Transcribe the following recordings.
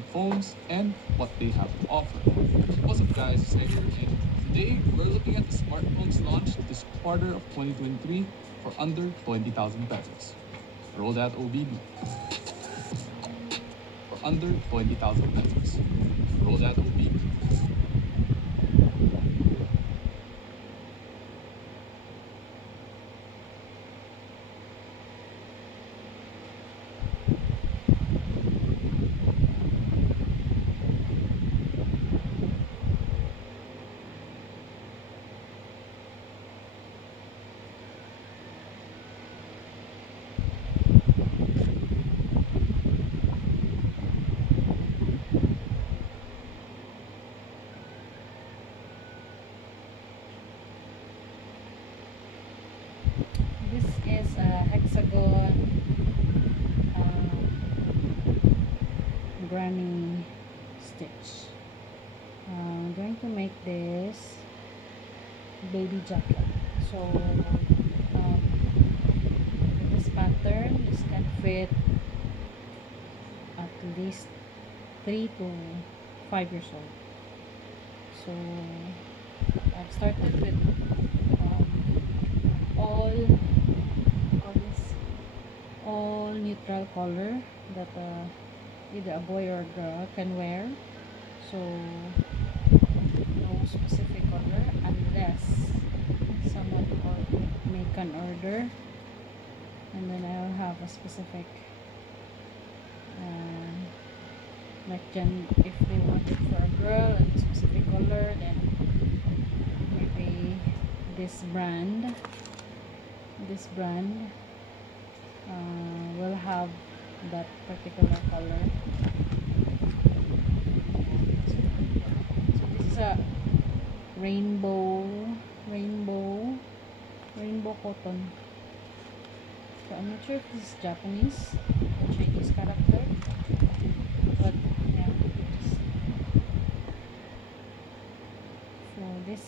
phones and what they have to offer. What's up guys, it's Edgar and today we're looking at the smartphones launched this quarter of 2023 for under 20,000 pesos. Roll that OBB. For under 20,000 pesos. Roll that OBB. This is a hexagon granny stitch. I'm going to make this baby jacket. So this pattern, this can fit at least 3 to 5 years old. So I've started with all all neutral color that either a boy or a girl can wear. So no specific color unless someone make an order, and then I'll have a specific like if they want it for a girl and a specific color, then maybe this brand will have that particular color. So this is a rainbow cotton. So I'm not sure if this is Japanese or Chinese character, but yeah. So this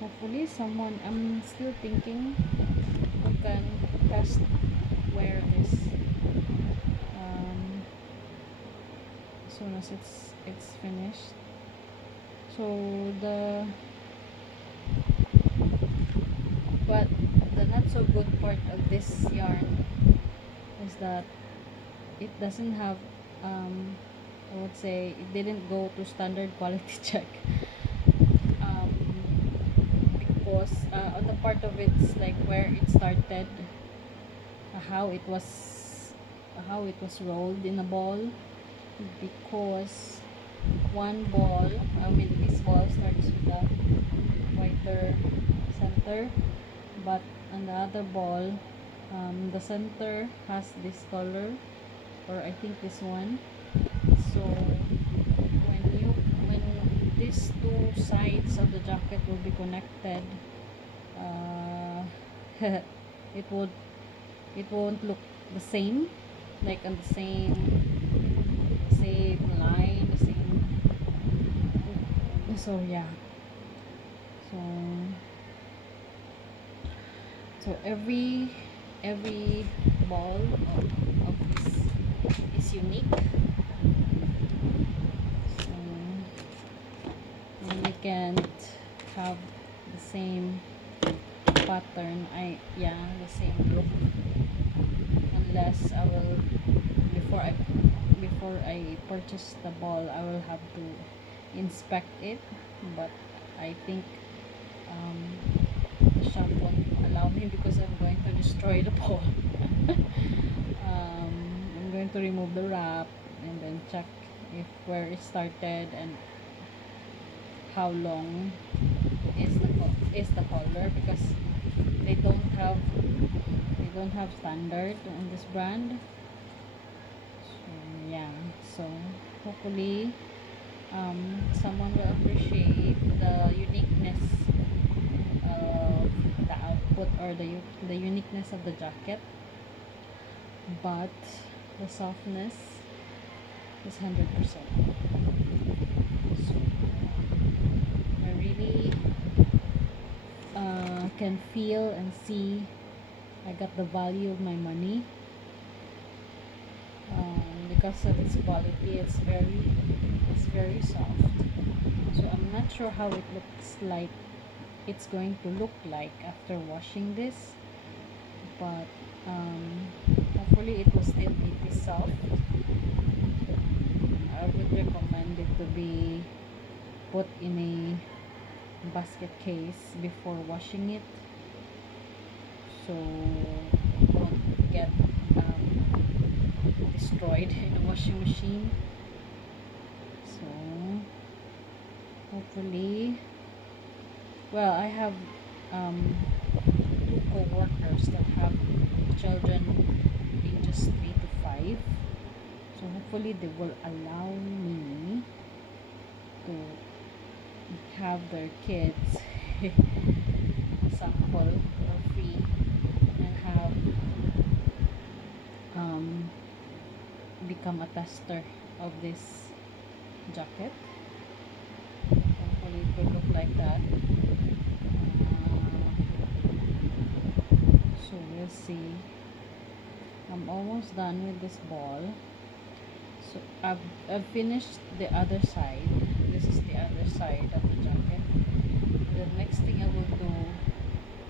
hopefully someone, I'm still thinking who can best wear this as soon as it's finished. So but the not so good part of this yarn is that it doesn't have I would say it didn't go to standard quality check, because on the part of it's like where it started, how it was rolled in a ball, because one ball, this ball starts with a whiter center, but on the other ball, the center has this color, or I think this one. So when these two sides of the jacket will be connected, it would it won't look the same, like on the same line, the same. So yeah. So every ball of this is unique. So we can't have the same pattern, the same look, unless I will before I purchase the ball, I will have to inspect it, but I think the shop won't allow me because I'm going to destroy the ball. I'm going to remove the wrap and then check if where it started and how long is the color, because they don't have standard on this brand. So yeah, so hopefully someone will appreciate the uniqueness of the output, or the uniqueness of the jacket, but the softness is 100%. So I really can feel and see I got the value of my money. because of its quality. It's very soft. So I'm not sure how it looks like. It's going to look like after washing this, but hopefully it will still be this soft. I would recommend it to be put in a basket case before washing it, so it won't get destroyed in the washing machine. So hopefully, well, I have two co-workers that have children ages 3 to 5, so hopefully they will allow me to have their kids sample for free and have become a tester of this jacket. Hopefully it will look like that. So we'll see. I'm almost done with this ball. So I've finished the other side. This is the other side of the jacket. The next thing I will do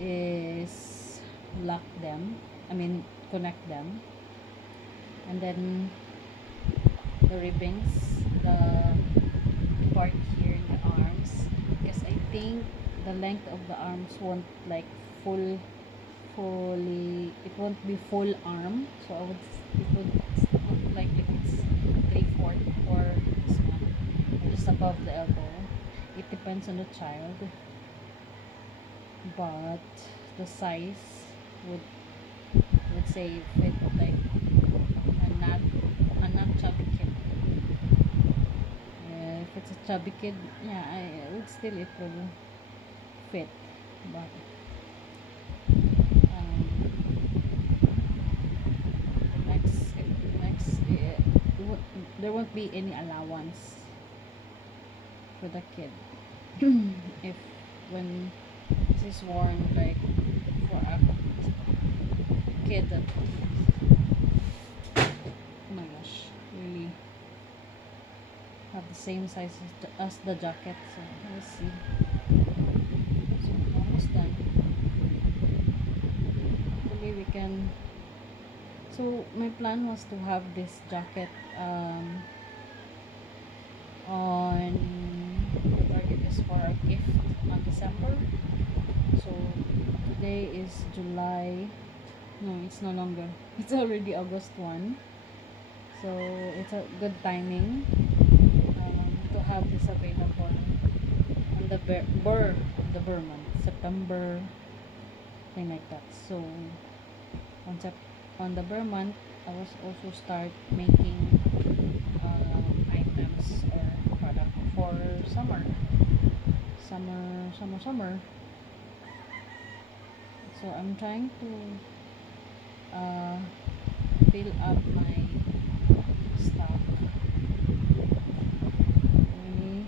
is lock them. I mean connect them, and then the ribbons, the part here in the arms, because I think the length of the arms won't like fully, it won't be full arm, so it would look like it's 3/4 or this one, or just above the elbow. It depends on the child, but the size would say fit like a not chubby kid. If it's a chubby kid, yeah, I would still, it will fit, but there won't be any allowance for the kid if when this is worn like for a kid that, oh my gosh, really have the same size as the jacket. So let's see. So I'm almost done. Hopefully we can. So my plan was to have this jacket on, the target is for a gift on December. So today is July. No, it's no longer. It's already August 1. So it's a good timing to have this available on the Burr month, September, thing like that. So on the Burr month, I was also start making items or product for summer. So I'm trying to fill up my stock. Really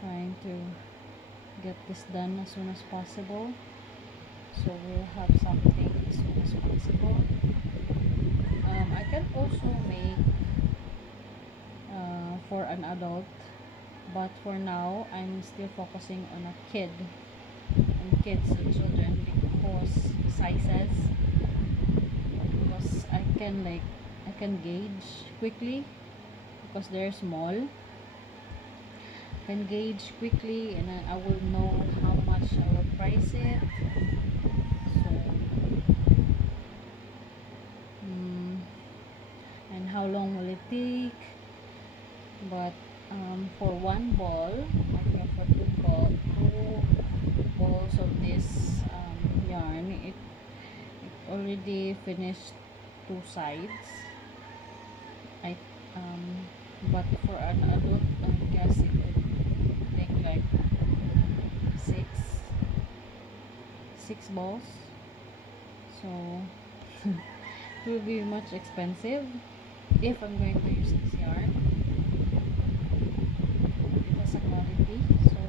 trying to get this done as soon as possible, so we'll have something as soon as possible. I can also make for an adult, but for now I'm still focusing on a kid and kids and children, because sizes, because I can gauge quickly because they're small. I can gauge quickly, and I will know how much I will price it. So and how long will it take. But for one ball, okay, for two balls of this yarn, it already finished two sides. I but for an adult, I guess it would take like six balls. So it will be much expensive if I'm going to use this yarn. It has a quality. So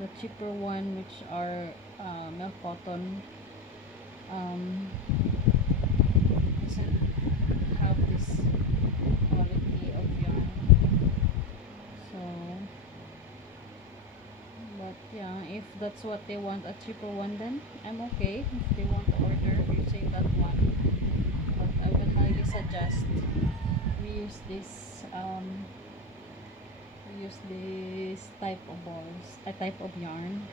the cheaper one, which are milk cotton, that's what they want, a cheaper one, then I'm okay. If they want to order using that one, but I would highly suggest we use this type of balls, a type of yarn.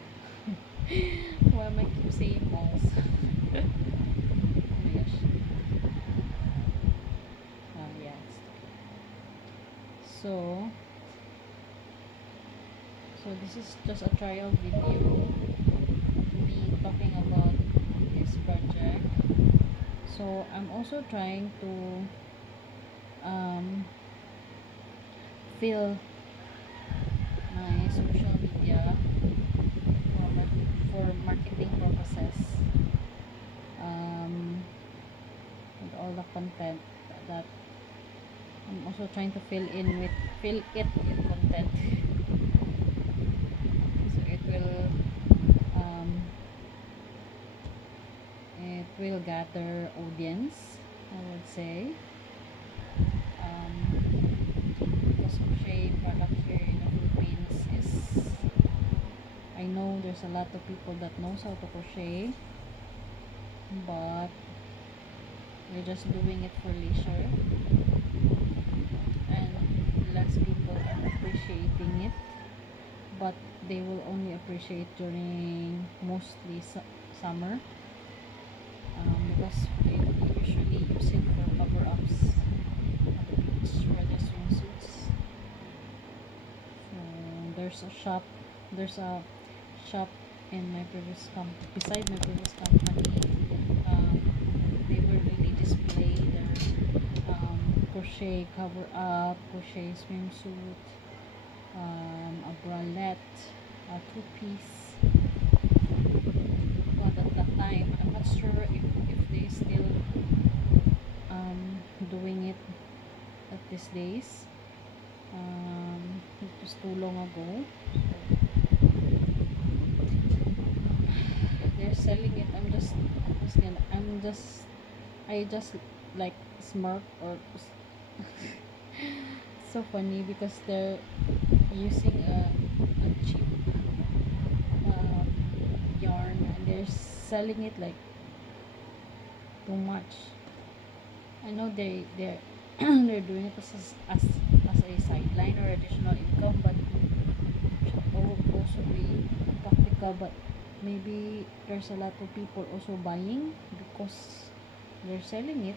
Why am I keep saying balls? Oh my gosh. Yes. So this is just a trial video, me talking about this project. So I'm also trying to fill my social media for marketing purposes, with all the content that I'm also trying to fill it with content. So um, it will gather audience, I would say, because crochet product here in the Philippines is, I know there's a lot of people that knows how to crochet, but they're just doing it for leisure, and less people are appreciating it, but they will only appreciate during mostly summer, because they usually use it for cover-ups on the beach for their swimsuits. So there's a shop in my previous beside my previous company. They will really display their crochet cover up, crochet swimsuit, a bralette, a two-piece. But at that time, I'm not sure if they still doing it at these days. It was too long ago. They're selling it. I just like smirk or so funny because they're using a cheap um, yarn, and they're selling it like too much. I know they're they're doing it as a sideline or additional income, but it should also be practical. But maybe there's a lot of people also buying because they're selling it,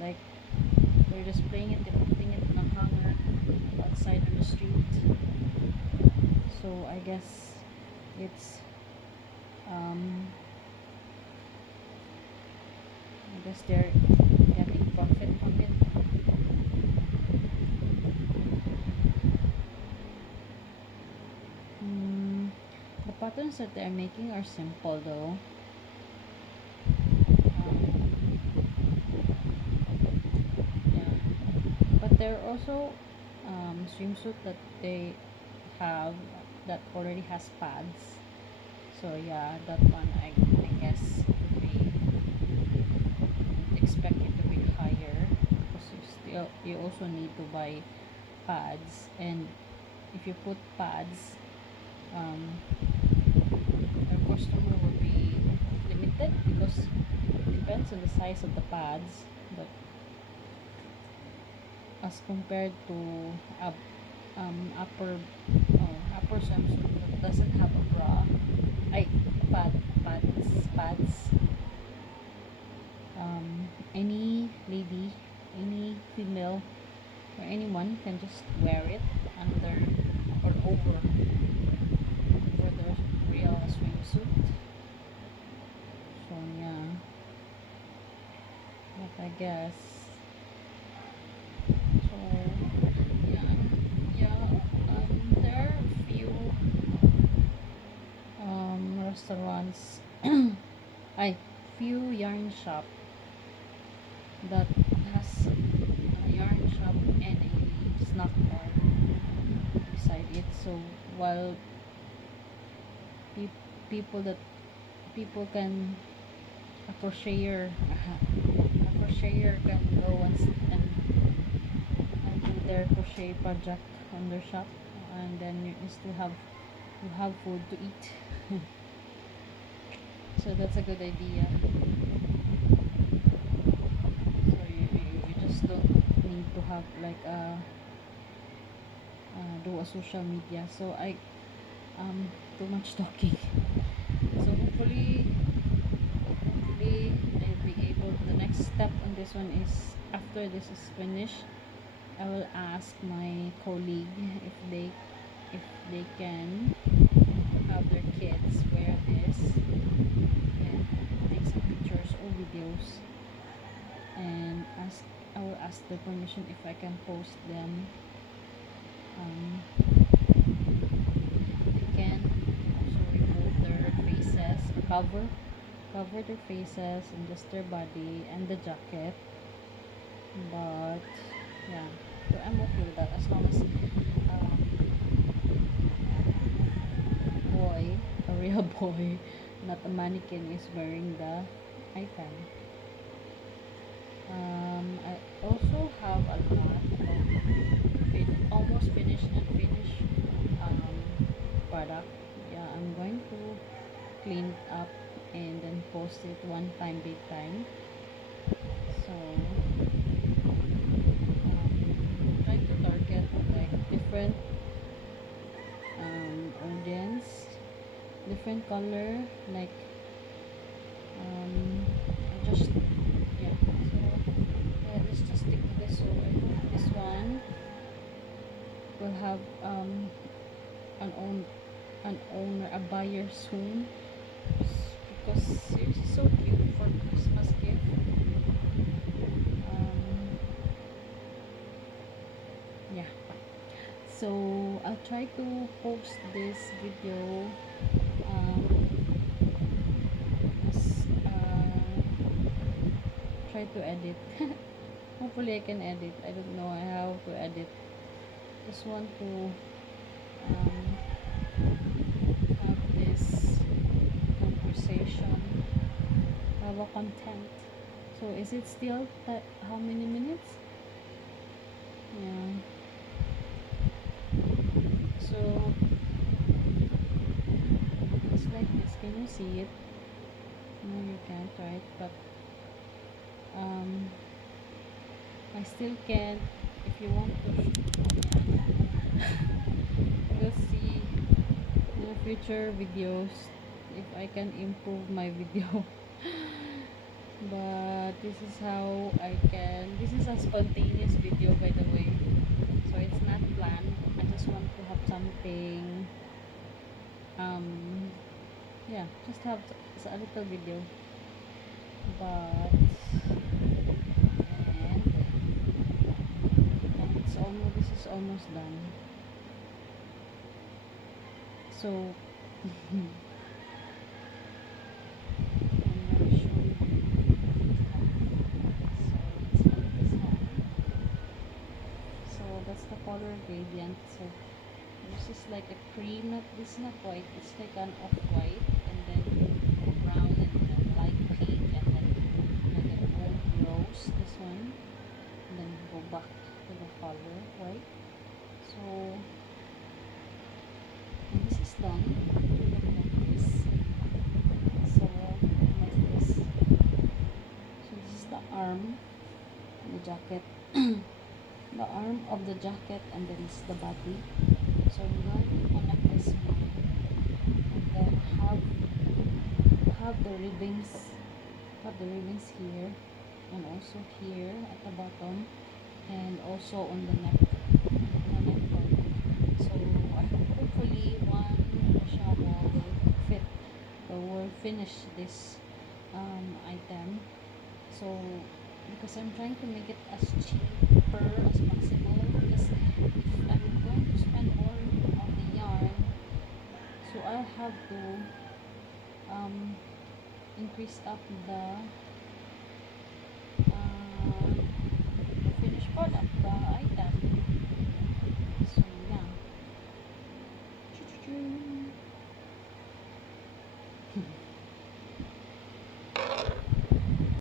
like they're displaying it, they're putting it in a hanger outside on the street. So I guess it's they're getting profit from it. The patterns that they're making are simple though. Yeah, but there are also swimsuit that they have that already has pads. So yeah, that one I guess would be, expect it to be higher because you also need to buy pads, and if you put pads, your customer will be limited because it depends on the size of the pads, but as compared to a upper swimsuit that doesn't have a bra, I pads, any lady, any female, or anyone can just wear it under or over the real swimsuit. So yeah, but I guess so. Yeah, yeah. There are few restaurants, I few yarn shop that has a yarn shop and a snack bar beside it. So while pe- people can a crocheter can go and do their crochet project on their shop, and then you still have food to eat. So that's a good idea. So you just don't need to have like a do a social media. So I too much talking. So hopefully I'll be able. The next step on this one is after this is finished, I will ask my colleague if they can have their kids wear this and take some pictures or videos, and I will ask the permission if I can post them. They can also remove their faces, cover their faces and just their body and the jacket. But yeah, so I'm okay with that as long as boy, a real boy, not a mannequin, is wearing the item. I also have a lot of almost finished and finished product. Yeah, I'm going to clean it up and then post it one time big time. So trying to target like different audience, different color, like just yeah. So yeah, let's just stick to this. So I hope this one will have an own an owner, a buyer soon, because series is so cute for Christmas gift. Yeah, so I'll try to post this video try to edit. Hopefully I can edit. I don't know how to edit. Just want to have this conversation, have a content. So is it still how many minutes? Yeah. So it's like this. Can you see it? No, you can't, right? But I still can. If you want to, we'll see in the future videos if I can improve my video. But this is how I can. This is a spontaneous video, by the way. So it's not planned. I just want to have something. Yeah, just have a little video. But and it's almost. This is almost done. So I'm gonna show you. So it's like this one. So that's the color gradient. So this is like a cream. Not this is not white. It's like an off-white, and then brown, and then light pink, and then like an old rose. This one, and then go back to the color white. So and this is done. Look like this. So like this. So this is the arm, the jacket, the arm of the jacket, and then it's the body. So I'm going to connect this one, and then have the ribbons here, and also here at the bottom, and also on the neck part. So hopefully one shawl will fit or will finish this item. So because I'm trying to make it as cheaper as possible, because if I'm going to spend more on the yarn, so I'll have to increase up the finished product, the item.